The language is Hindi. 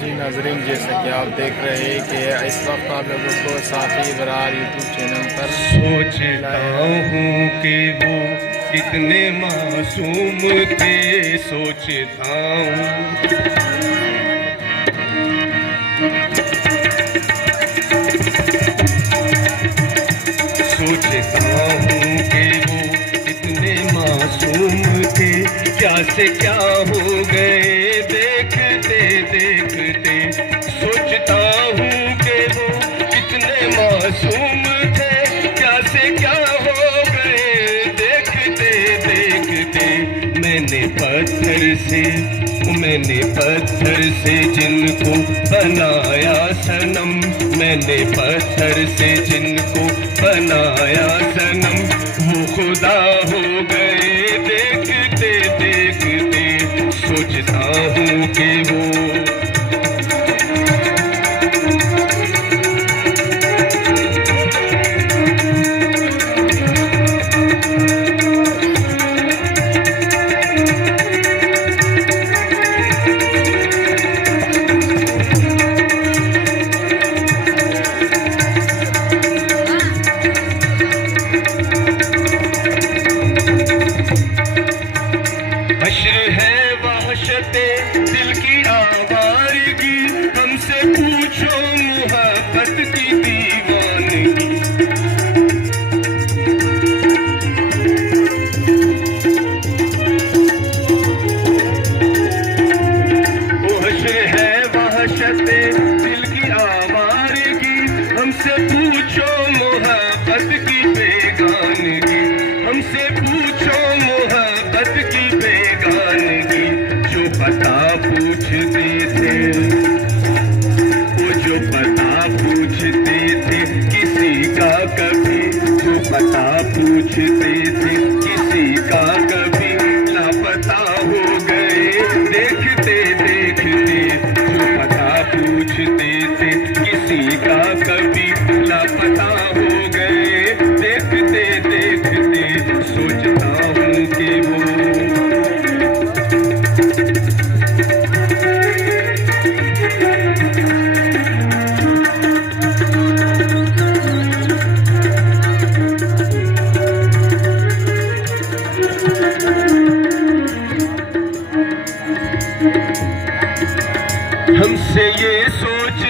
जी नाजरीन, जैसा कि आप देख रहे हैं कि इस वक्त आप लोगों को साथी बरार यूट्यूब चैनल पर सोचता हूँ कि वो कितने मासूम थे। सोचता हूँ कि वो कितने मासूम थे। क्या से क्या हो गए देखते देखते। सोचता हूँ कि वो कितने मासूम थे। क्या से क्या हो गए देखते देखते। मैंने पत्थर से जिनको बनाया सनम। मैंने पत्थर से जिनको बनाया सनम, वो खुदा हो गए देखते देखते। सोचता हूँ कि वो दिल की आवारगी। हमसे पूछो मोहब्बत की दीवानगी। वो हश्र है वहशत दिल की आवारगी। हमसे पूछो मोहब्बत की बेगानगी। हमसे पूछो मोहब्बत की बेगानगी। जो पता पूछते थे, वो जो पता पूछते थे किसी का कभी। जो पता पूछते थे किसी का कभी, लापता हो गए देखते देखते। जो पता पूछते थे किसी का कभी, लापता हो गए देखते देखते। सोचता हूँ कि वो हमसे ये सोच